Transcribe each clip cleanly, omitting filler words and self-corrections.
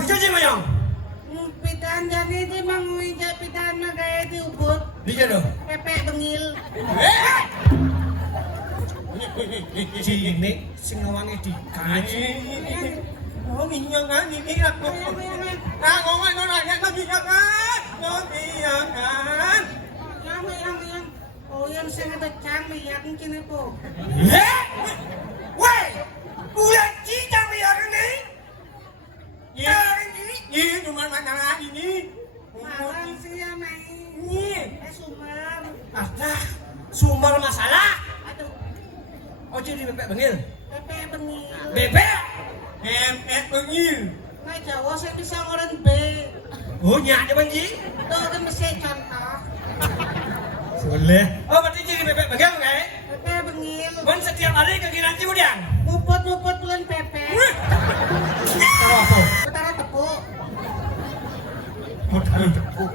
Dicuci mayang. Pitaan jadi di manguija pitaan na gaya di ubod. Di jado. Pepe bengil. Cine sing ngawange di kaji. Nó bị nhân á, đi biết là cũng ngon quá, nó lại nó bị nhân á, nó bị nhân á. Yang. Oh yang saya ada cang lihat mungkin itu. Weh, bulan cicang lihat ini. Iya, cuma mana ini. Malang sih ya main. Iya. Sumber. Ada sumber masalah. Aduh. Oh jadi bebek bengil. Pepe bengil. Bebek. Bengil. Nggak Jawa saya bisa ngoren B. Oh nyak aja banji. Tuh kan mesti contoh. Boleh. Oh berarti jadi bebek bengil nggak? Pepe bengil. Kan setiap hari ke Kiranci kemudian. Muput bulan pepe. Taruh apa? Utara tepuk.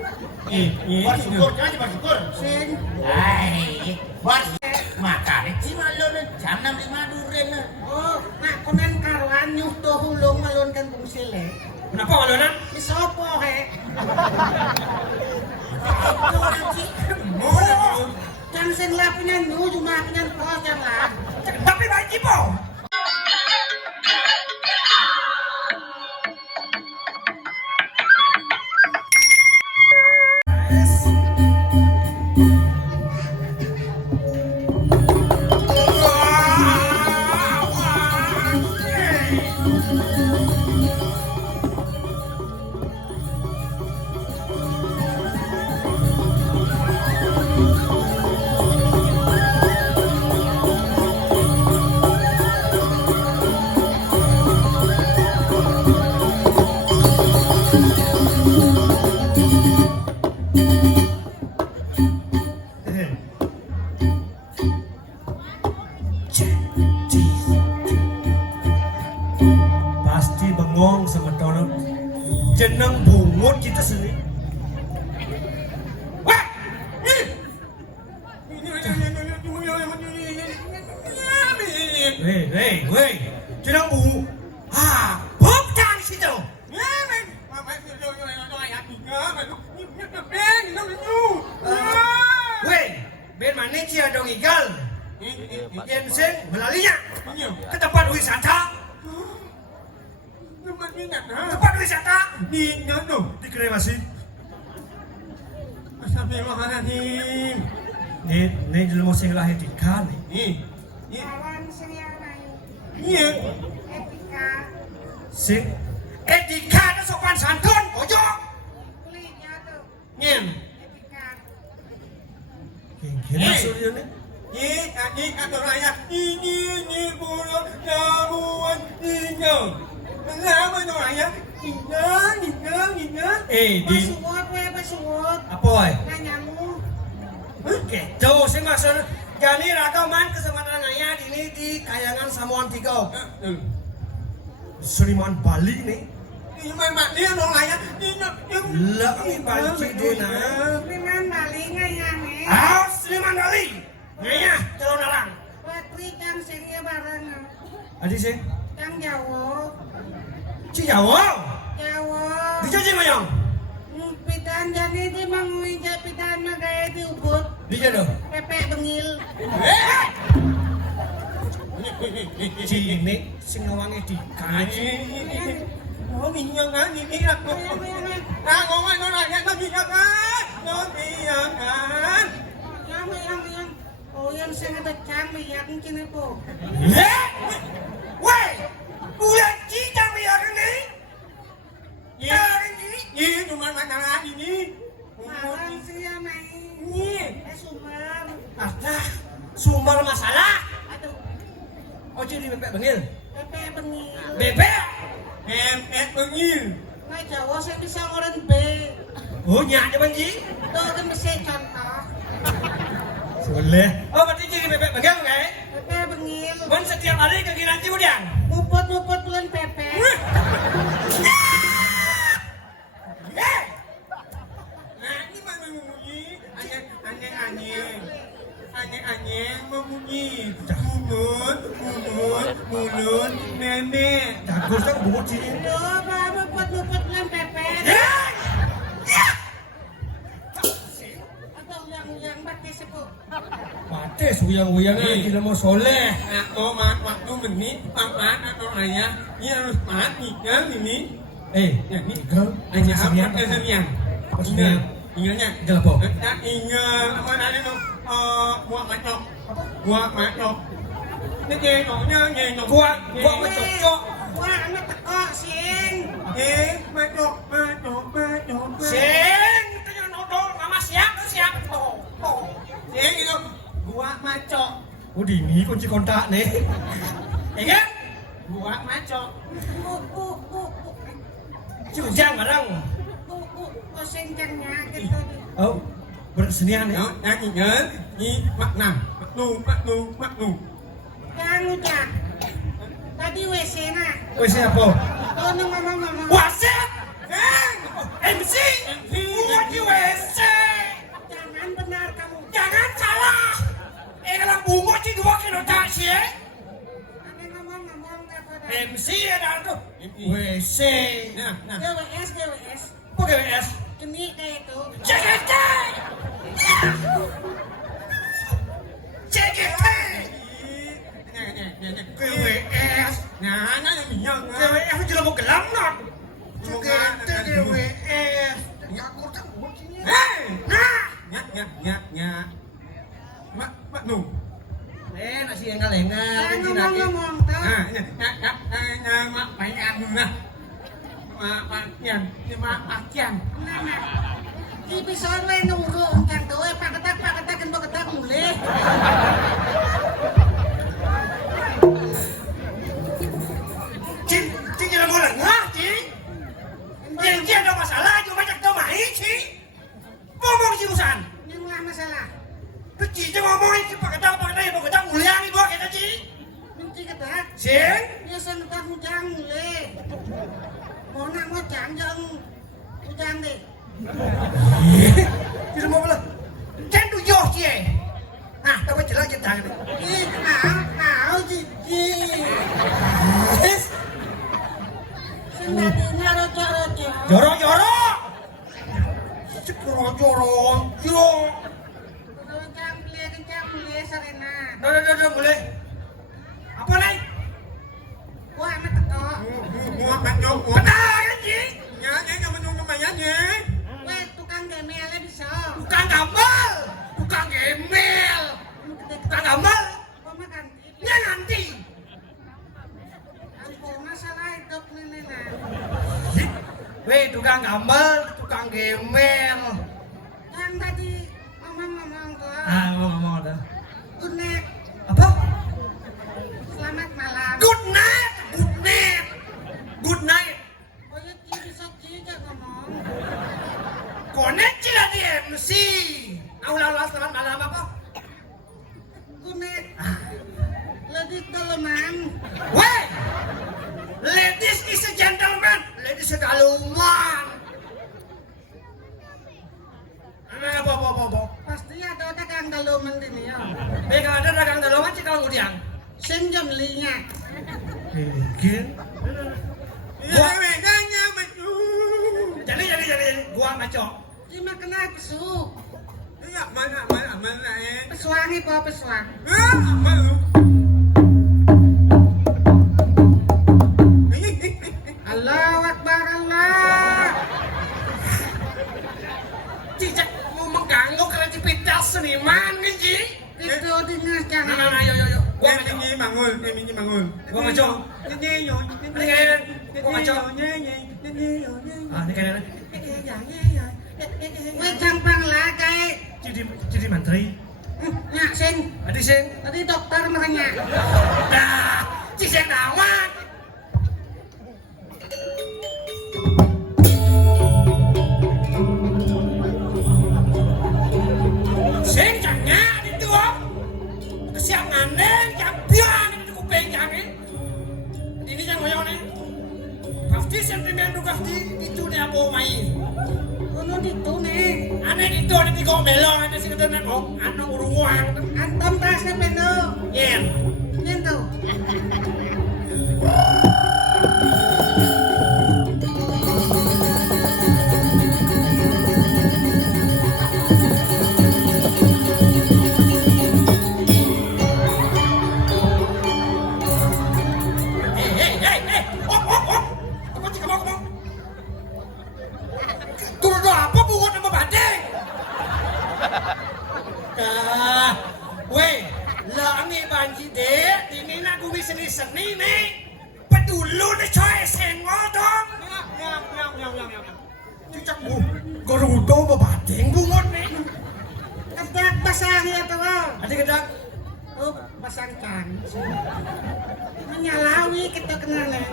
Bersyukur aja bersyukur. Sin. Hai, makan sih malu jam 6.5 duren. Oh, nak komen karuan nyuh tuh hulung malun kan bungsile. Kenapa malunan? Isopo he. Jangan sen lapinan nu cuma lapinan kau jangan. Tapi banji po. Pasti bengong sementara jeneng bungut kita sendiri. Wah! Weh, jeneng bungut. Ah, bopcang situ. Weh, ben mana sih ada igal? Yang sen melalinya ke tempat wisata. Tempat wisata Đi nhớ đủ. di Kremasi. Astagfirullahaladzim. Nih jelema sing lahir di Kan. Nih. Kawan saya main Iya. etika. Sing etika dan sopan santun, ojo. Kulitnya tuh Nyen. etika. Gini surya nih. Ini kata raya. Ini buruk jamuan tinggal. Kenapa itu raya? Tinggal. Di Basuot we basuot. apa wae? Nanyamu. Gitu sing maksud jani rakaman kesempatan nanya ini di Kayangan Samuan 3. Seniman Bali nih. Ini memang dia dong raya. Lah ini Bali Cidena. Dengan Bali ngayane. Ah, seniman Bali. Ngaya, calon narang. Patri kang singnya bareng. Adi sing Kang Jawa. Cijawa. Jawa. Dicuci mayang. Pitaan jadi di manguija pitaan na gaya di ubod. Di jado. Pepe bengil. Cine sing ngawange di kaji. Nó bị nhân á, đi biết là cũng ngon quá, nó lại nó bị nhân á, nó bị nhân á. Yang. Oh yang saya ada cang lihat mungkin itu. Weh, bulan cicang lihat ini. Iya, cuma mana ini. Malang sih ya main. Iya. Sumber. Ada sumber masalah. Aduh. Oh jadi bebek bengil. Pepe bengil. Bebek. Bengil. Nggak Jawa saya bisa ngoren B. Oh nyak aja banji. Tuh kan mesti contoh. Boleh. Oh berarti jadi bebek bengil nggak? Pepe bengil. Kan setiap hari ke Kiranci kemudian. Muput bulan pepe. Nah, ini mah membunyi. Anjing membunyi. Mulut, nenek. Jago kan bungut sini. Aduh, apa muput huyang-huyang lagi mau soleh. Aku waktu menit papan atau ayah ini harus mati kan ini. Ya ini hanya apa kesenian. Ingatnya. Ingat apa? Ingat apa tadi tuh? Buat macok. Buat macok. Ini jenoknya jenok. Buat macok. Wah, anak teko sing. Macok. Sing, itu nodol mama siap. Sing itu buat macok. Oh dini kunci kontak nih. Ingat? Buat macok. Cujang barang. Sing kangnya gitu. Oh, bersenian ya. Nó ingat ini makna. Maknu. Yang udah. Tadi WC nak. Wes apa? Oh, ngomong. Wasit. MC. Gua di WC. Jangan benar kamu. Jangan salah. Kalau bungo ci dua kilo taksi. Ada ngomong daripada. MC ada tuh. WC. Nah. GWS. Kok GWS? Ini kayak itu. CGT. GWS. Nah, yang minyak. GWS itu juga mau gelam non. CGT GWS. Ya aku tak buat ini. Nah. Nya. Maknu. Nasi enggak-enggak. Jangan ngomong tuh. Mak payan nah. Pakaian. Ibi sore nunggu yang tuh paketak mulai. Cing jangan boleh ngah, Cing. Yang ada masalah, cuma banyak tau main, Cing. Ngomong sih urusan. Ini mulai masalah. Lu Cing ngomong ini paketak mulia nih gua kita, Cing. Minci ketak. Cing. Dia sentak hujang mulai. Mau nak ngejang hujang deh. Tidak mau bilang. Cing tuh jauh, Cing. Nah, tapi jelas kita. Cici. Sendatnya rojo. Jorok. Jorok. Kencang beli Serena. Udah boleh. Apa nih? Wah, anak teko. Buat macok. Benar, Cing. Nya menunggu bayarnya. Weh, tukang gemelnya bisa. Tukang gambar. Tukang gembel. Tukang gambar. Kok makan TV? Ya nanti. Aku masalah hidup nenek. Weh, tukang gambar, tukang gembel. Yang tadi ngomong tuh. Ngomong ada. Good night. Apa? Selamat malam. Good night. Oh ya, bisa juga ngomong. Koneksi lah di MC. Ulah selamat malam apa? Good night. Ladies dalaman. Weh, ladies is a gentleman. Ladies is a galuman. Apa? Pasti ada dagang dalaman di sini ya. Kalau ada dagang galuman sih kalau ngudiang. Sing jam linya. Mungkin. Bedanya maju. Jadi. Gua ngaco. Cuma kena kesu. Iya, mana Pesuangi po pesuang. Malu. Allahu Akbar Allah. Cicak mau mengganggu kreativitas seniman nih, Ji. Itu dengar jangan. Nah, yo. Gua ngaco. Ini bangun. Gua ngaco. Ini Ini Weh gampang lah kayak. jadi menteri. Nyak sing. Adi sing. Tadi dokter makanya. Nah, cicak nawat. Sing jangan itu. Kesiap ngandeng, jampian itu kuping jangan. Ini yang ngoyone. Pasti sentimen du pasti itu dia mau main. Kuno itu nih. Aneh itu ada tiga belong ada sing ketenan kok anu uruang. Antom tasnya peno. Yen. Nyentuh. dah. Weh, lah ni banji dek, ini nak gue seni nih. Pedulu nih coy, sengol dong. Cicak bu, gerudo bebating bungot nih. Kedak basah ya tuh. Ada kedak. Oh, basang kan. Menyalawi kita kenalnya.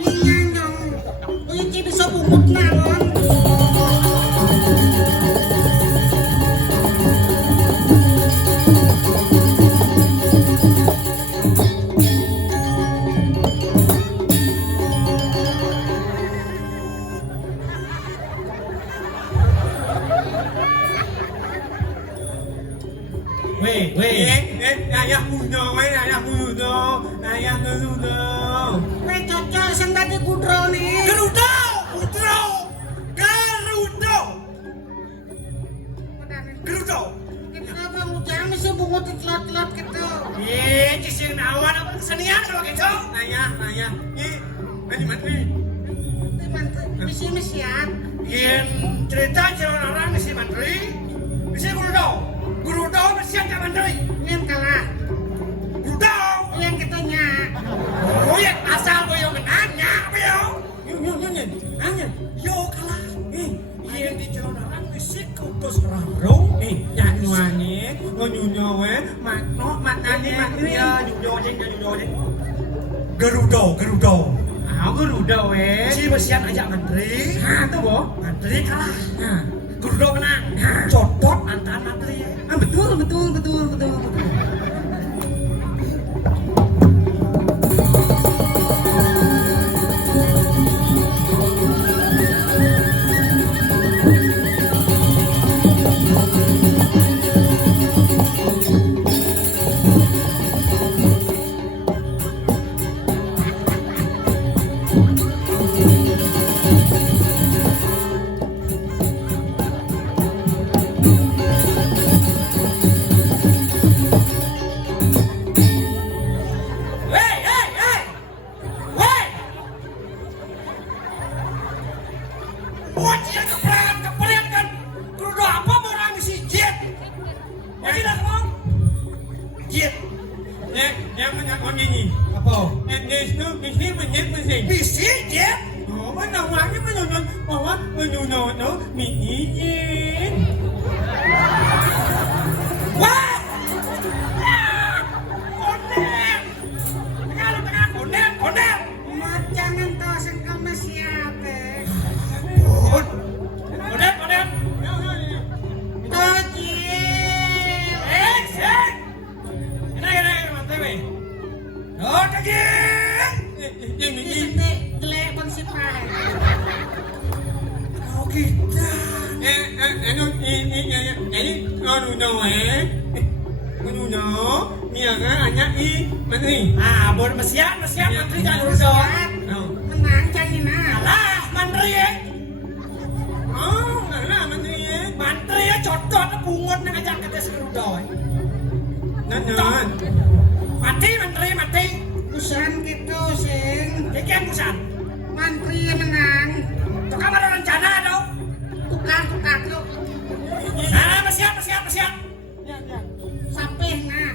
Iya dong. Ini bisa bungut naon. Weh, ayah muda, ayah muda. Weh cocok sang tadi kudro nih. Gerudo. Kita bang ujang mesti bungut di telot-telot gitu. Cising nawan apa kesenian kalau gitu. Ayah, ini mati. Misi-misian. Yen cerita jalan orang misi menteri, misi Gerudo bersiap ke menteri. Yang kalah. Gerudo. Yang katanya. Oh ya asal boyo menanya, boyo. Nanya. Yo kalah. Yen di jalan orang misi kutus raro. Nyanyi, ngonyunyo maknanya Ya nyuyo jeng. Gerudo. Aku udah Si bersiap ajak menteri. tuh boh. Menteri kalah. Gerudo menang. Codot antara menteri. Betul. Yang menyangkut ini. Apa? Misi menyet. Misi jet? Oh, mana orangnya menonton bahwa menonton izin. Wah! Kondem! Jangan tahu sengkama siapa. Kondem! Tojil. Sek! Ini, mantap. Oh, daging! Ini gelek bangsi pahe. Oh, kita. Boleh mesiap, menteri jangan urusan. Menang China. Alah, menteri ya. Menteri ya codot bungut nang ajak ketes kerudoy. Mati. Usan gitu sing. Kikian pusan. Mantri menang. Tuh kamar rencana dong. Tukar tuh. Nah, mesiap. Sampai nah.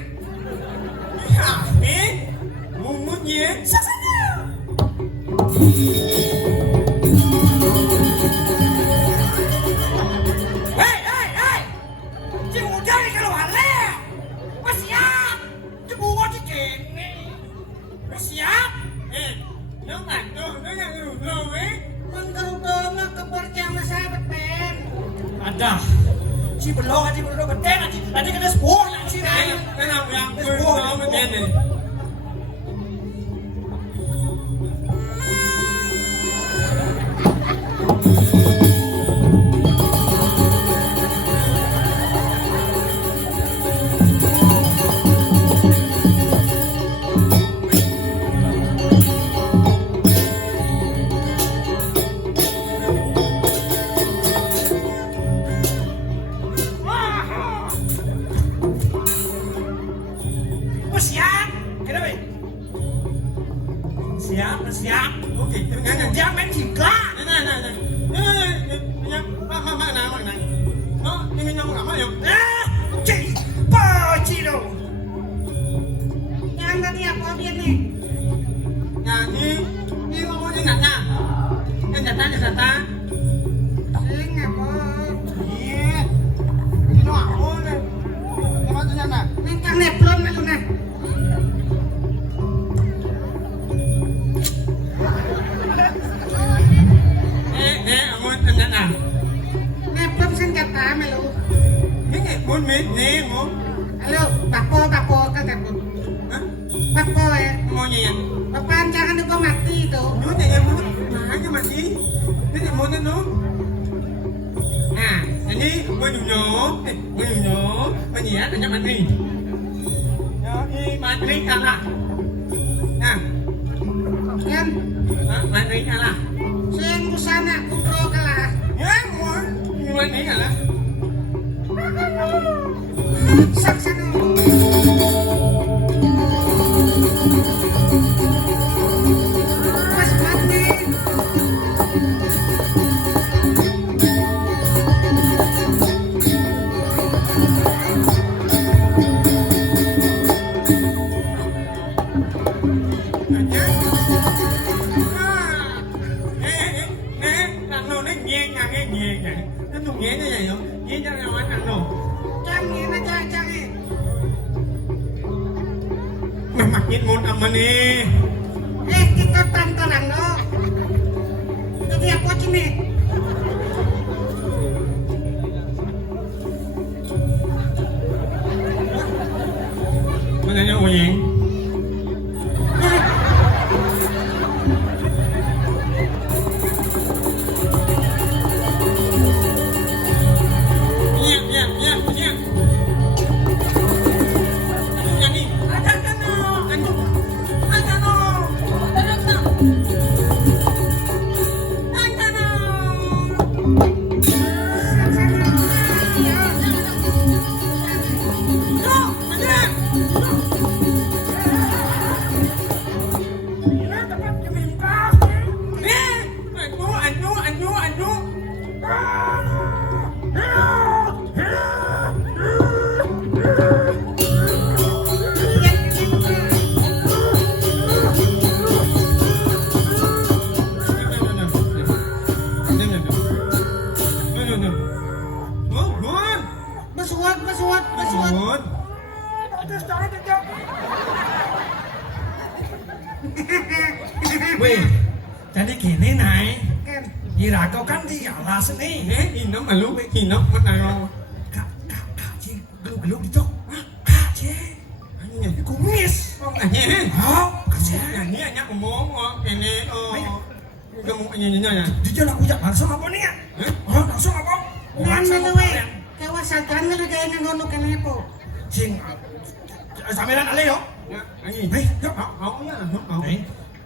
Hei! Si muda ni keluar le. Mesiap. Bungut di kene. Mesiap. Menggerudona kepercayaan sahabat Ben. Ada. Si belum beten nanti kena sebuah yang si lain. Siap. Oke, jangan main jingkrak. ayo. Cik, paci dong. Yang tadi apa dia nih? Nah, ini ngomongnya enggak. Yang jatah. Sing apa? Iya. Ini aku nih. Gimana nyana? Neng kang neblon lu nah. Amun enggak. Neblon sing kata melu. Ini mun mo. Halo, bapo kan telepon. Hah? Bapo ya. Mau nyanyi. Bapak jangan lupa mati itu. Nó này em muốn mà cái mà gì? Cái gì muốn nó? À, anh đi, mua nhỏ, mua gì á, cho bạn đi. Đi bạn đi ăn à? À, Kan, bạn đi ăn à? sing busana kupro kalah. Nhớ mua, bạn đi ăn à? Saksana. Mas mati. Ăn đồ nó nghe nó không nghe như vậy không? Nghe cho nào ăn đồ. Jangan aja jangan. Mày mặc nhịn môn âm nè. Kita tantaran no. Jadi apa cini? Mana yang uyeng? Iya. Nyanyi. Bersuat. Wih, jadi gini Nay. Kan, Kira kau kan di alas nih. Nhìn nó mà lúc ấy nhìn nó mất nào. Kak, Ci, geluk di cok. Kak, Ci. Anh nhìn Cái kumis. không ảnh nhé. Oh, Ci. Ảnh nhé nhắc của bố ini kamu nyanyinya ya. Di jalan aku jak langsung apa nih? Oh, langsung apa? Langsung we. Kawasan lu gaya ngono kenepo. Sing sampean ale yo. Ya, anh Hei, yo. không nhá, không. Hei.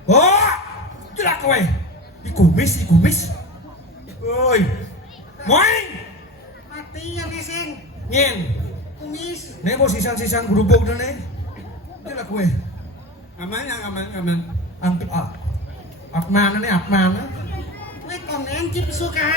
Oh, jelak kowe. Di kumis. Oi. Moy. Mati ya sing. Nyen. Kumis. Nek mau sisan-sisan gerubuk dene. Jelak kowe. Aman. Angkep ah. Akman nih, Akman. We komen cip suka.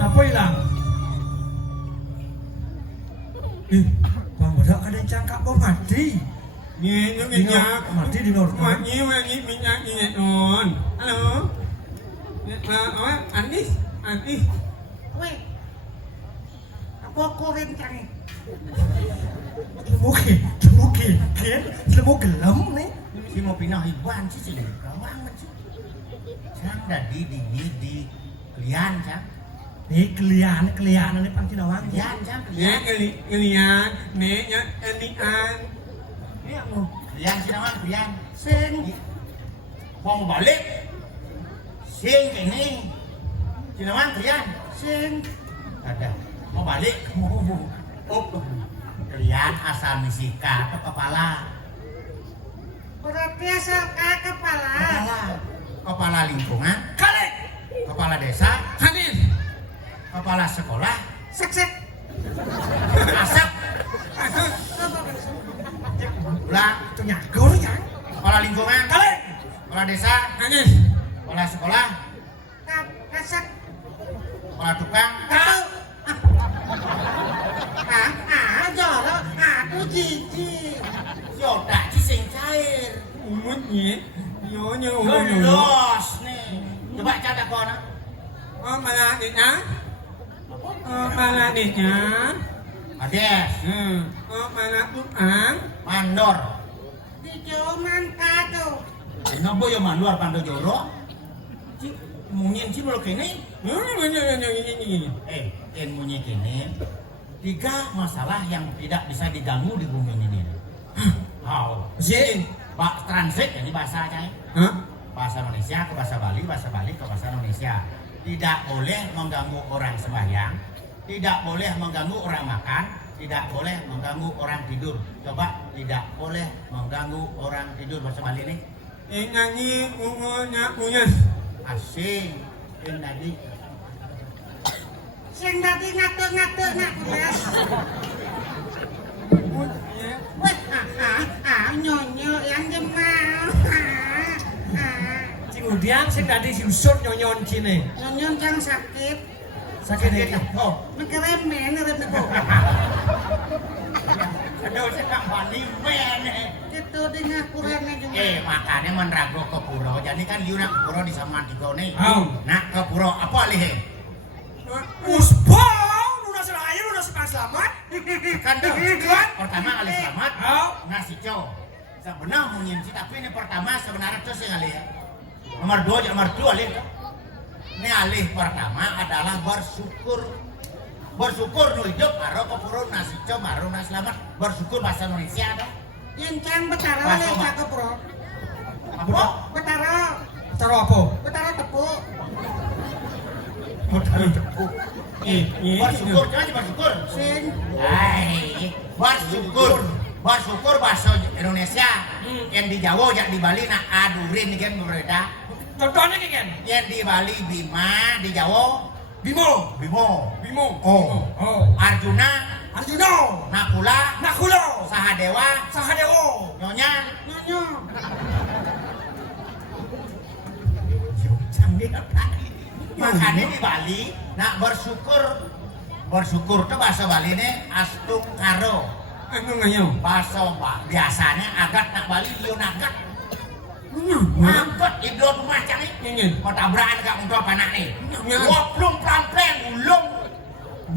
Apa hilang? Bang Bodak ada yang cangkak kok mati. Nghe Mati di luar. minyak non. Halo. Anh đi. Ih, Weh. Apa kau rencana? Ilmu gelem nih. Si mau pindah hiburan sih sih banget sih. Sang tadi di kalian sang. Nih kelian nih pang tinawang. Kalian sang nih kalian. kalian, nih enian. Ini aku. Kalian sih nama kalian. Sing. Mau balik. Sing ini. Si nama kalian. Sing. Ada. Mau balik. Oh. Kalian asal misika ke kepala. Berarti asal kepala. Kepala lingkungan, Kalik. kepala desa, Hadir. kepala sekolah, Sek. asap, ulang, Itu nyagur ya. kepala lingkungan, Kalik. kepala desa, Hadir. kepala sekolah, Kasek. kepala tukang, Tahu. Joro. Aku jijik. yodak sing cair, Umutnya, nyonya. gelos nih. Coba catat kono. Oh, malanitnya. Oh, malanitnya. Ades, Oh, malakuang. mandor. Di joman kado. Kenapa ya mandor pando joro? Mungkin sih belum kini. Ilmunya kini. 3 masalah yang tidak bisa diganggu di bumi ini. Zin. Pak transit ini bahasa aja. Hah? Bahasa Indonesia ke bahasa Bali ke bahasa Indonesia. Tidak boleh mengganggu orang sembahyang, tidak boleh mengganggu orang makan, tidak boleh mengganggu orang tidur. Coba, tidak boleh mengganggu orang tidur bahasa Bali ini. Nyanyi ungunya punya. Asing. Ini tadi. Sing tadi ngatur nak belas. Weh, nyonyo yang jemau. Kemudian sing tadi diusut nyonyon kini. Nyonyo yang sakit. Sakit ini. Oh, Ngeremen, ngeremen. aduh saya tak balik men. Itu di ngapurannya juga. Makanya menrago ke puro. Jadi kan liu nak ke puro di Samantigo nih. Oh. Nak ke puro apa lih? Usbong, udah selain udah suka selamat. Kan tuh, pertama kali selamat. Oh. Nasi cow. Sebenarnya mungkin sih, tapi ini pertama sebenarnya tuh sih kali ya. Nomor 2 alih. Ini alih pertama adalah bersyukur. Bersyukur nu hidup karo kepuro nasi cow baru nasi selamat. Bersyukur bahasa Indonesia ada. Yencang betara Masuk, oleh Pak. cakep bro. Apa? Betara. Taruh apa? Betara tepuk. Bersyukur, jangan bersyukur. Sing. Hai, bersyukur. Bersyukur bahasa Indonesia. Yang di Jawa, yang di Bali nak adurin kan berbeda. Contohnya kayak kan? Yang di Bali Bima, di Jawa Bimo. Bimo. Oh. Arjuna, Arjuno. Nakula, Nakulo. Sahadewa, Sahadewo. Nyonya. Nyonyo. Makanya di Bali, nak bersyukur tuh bahasa Bali ini astung karo. Ano ngayon? Bahasa biasanya agat nak Bali liu nagat. Angkat idot macam ni. Ingin. Kau tabrakan kat untuk apa nak ni? Ya. Wah belum pelan-pelan ulung.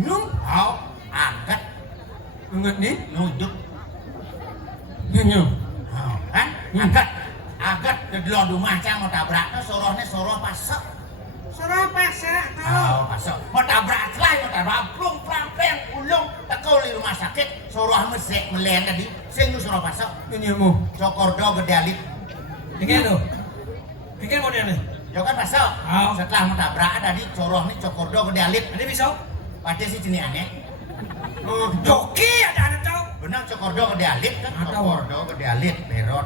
Nung? Kau agat Angat ni? nujuk. Nyanyo. Kan? Agat di luar rumah macam mau tabrak tu sorohnya soroh pasok. Surah pasak. Pasok. Mau tabrak selai mau tabrak belum pelan-pelan ulung. Tekau di rumah sakit soroh mesek melen tadi. Sing soroh pasok. Nyanyo mo. Cokordo gede alit. Bikin tuh. Bikin modelnya. Ya kan pasok. Setelah mau tabrak tadi soroh ni cokordo gede alit. Ada bisa? Pada si jenis aneh. Oh, Joki ada anak tahu. Benar cokordo gede alit kan? Atau? Cokordo gede alit, berot.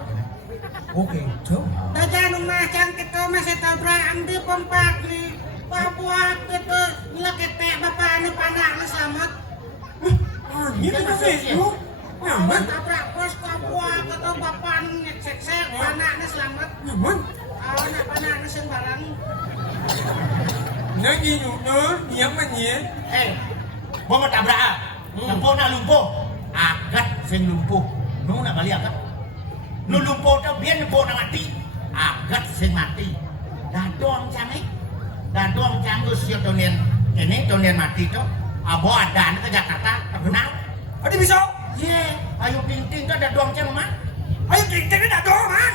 Oke, tuh. Tajan rumah cang kita masih tabrakan di pompak nih. Buat itu ngelakete bapak anu panak anu selamat. ini kan Facebook. Aman tabrak bos kabuat atau bapak anu ngecek-cek panak anu selamat. Naman. Anak panak anu sing barang. Nagi nyo, nyaman niya. Gua mau tabrak. Lumpuh nak lumpuh. Agat sing lumpuh. Nu nak balik agat. Nu lumpuh tu biar lumpuh nak mati. Agat sing mati. Dah dong canggih. Dan doang canggus ya donian ini donian mati tuh. Abo ada ke Jakarta terkenal. Ada bisa? Iya, ayo ting-ting tuh ada doang cang mah. Ayo ting-ting ada doang mah.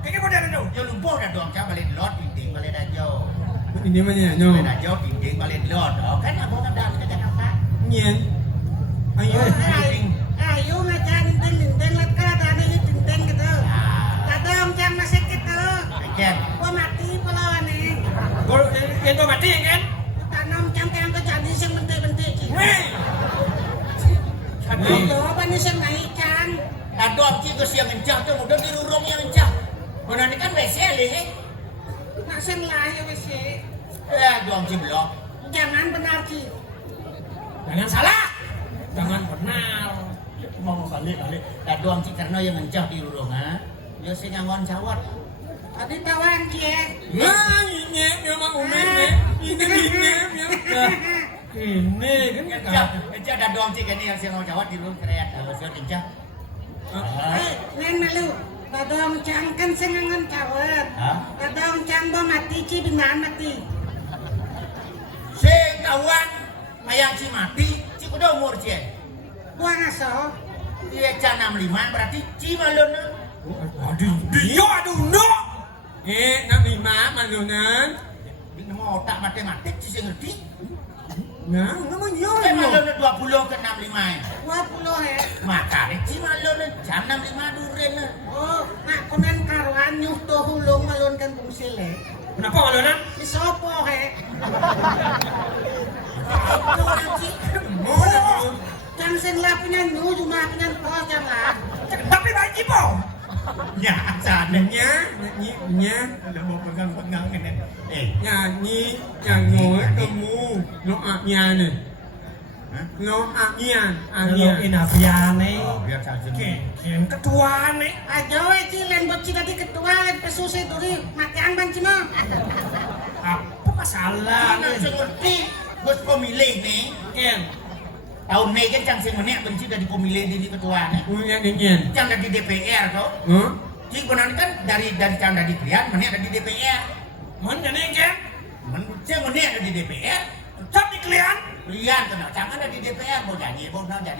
Kayaknya modern tuh. Yo lumpuh ada doang cang balik lot ting-ting balik dajo. Ini mana nyo? Balik dajo ting-ting balik lot. Oh kan abo ada ke Jakarta. Nyen. Ayo. Ayo ngajar ninteng let ka ada yu tinteng gitu. Kadang jam masih gitu. Ken, Gua mati pelawane. Kalau itu mati kan? Tanam jam yang ke jadi sing bentik-bentik iki. Hei. Aduh, apa nih sing naik kan? ada doang cing geus yang encah tuh udah di rurung yang encah. Mana ini kan WC leh. Nak sing lahir wis sih. Doang cing blok. Jangan benar Ci. Jangan salah. Jangan benar. Mau balik. Ada doang cing karena yang encah di rurung ha. Yo sing ngangon cawat. Tadi tawan Ci ya. Nah, ini memang umumnya. Ini ya. Ini kan Encah ada doang cing ini yang sing ngangon cawat di rurung kreat. Sing encah. Nen malu. Dadong cang kan sing ngangon cawet. Hah? Dadong cang bo mati Ci di mana mati? Sing kawan mayang ci mati, ci kudu umur ci. Gua ngaso. Dia ca 65 berarti ci malun. Aduh, dia aduh no. 65 malunan. Ini mau otak matematik ci sing ngerti. Nah, naman yun. Malun 20 ke 65. 20 ya. Makanya ci malun jam 65 duren. Oh, nak kunen karuan nyuh to hulung malun kan bungsil ya. Kenapa malunan? Isopo he. Oh, Jang sing lah pinyan nu cuma pinyan to jang lah. Tapi baik po. Ya, sana. nya. Ada mau pegang-pegang ini. Nyanyi, yang ngồi kamu. Lo aknya nih. Lo aknya. Kalau inafian nih. Biar saja. Ken ketua nih. Ajo we Ci len bot Ci tadi ketua len pesusi turi makian ban Ci mah. Apa masalah Nah, nih? sing ngerti bos pemilih nih. Ken. Tahun ini kan cang sing menek benci dari pemilih di ketua nih. Punya dingin. Cang dari DPR tuh. Huh? Cing benar kan dari cang dari Krian menek dari DPR. Mana nih Ken? Cang menek dari DPR. Tetap di kalian. Krian kena cang kan dari DPR mau jadi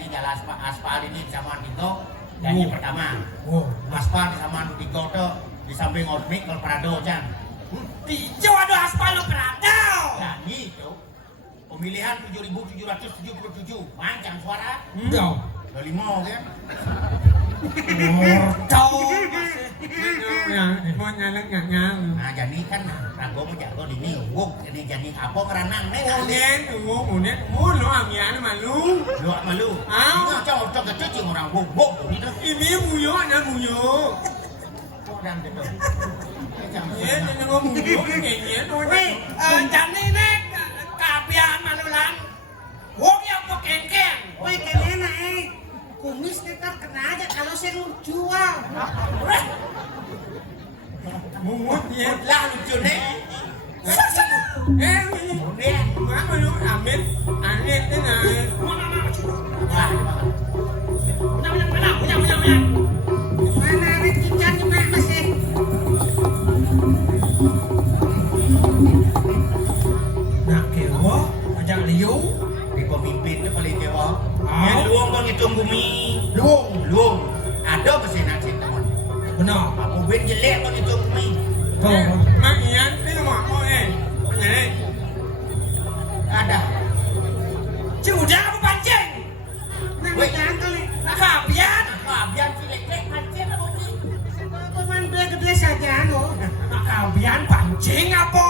jalan aspal ini sama Tigo. Janji pertama. Oh, Aspal sama Tigo tuh di samping Ormik Prado cang. hijau ada aspal lo Prado. Janji itu. Pemilihan 7.777 mancang suara. Enggak. Dari mau kan? Tahu. Ya, mau nyalek ngang. Nah jadi kan rago mau jago di ini wong jadi apa keranang nih Unen, lo amnya malu. lu malu ini cocok kecil orang wong gitu Ini muyo ada muyo. dan gitu Ya, jangan ngomong muyo kayaknya tuh. Wih, jadi nih kapian malulan. Wong yang mau kengkeng. Woi kene kumis tetap kena aja kalau saya lucu ah. Mungut ya. lah lucu nih Ini apa lu amin? Amin itu nah. Mana ada cincang di mana masih? Nak kewa, ajak liu. di pemimpin itu paling dewa Ah. yang luang bang hitung bumi luang ada mesin nasi teman Benar. kamu ben jelek bang hitung bumi Tuh. Mak Ian itu mau Jadi ada Sudah apa pancing? Nah, Woi. jangan kali. Kapian. biar cilek-cilek mancing apa sih Cuman gede saja lo. Kapian pancing apa?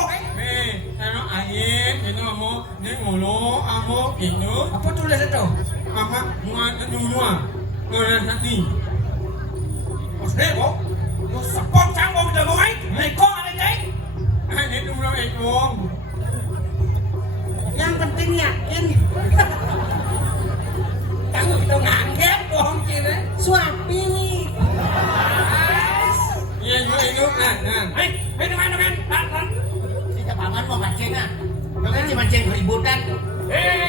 kalau air itu mau ni mulu amo itu Apa tulis itu? apa muat dulu orang tadi. Maksudnya kok? Lu sepok canggung udah mau main? Kok ada ceng? Ini tu belum ekong. Yang penting yakin. Canggung kita ngangget bohong kira. Suapi nih. Ya itu kan. Hei, teman. si kepangan mau mancing ah Jangan si mancing keributan Hei,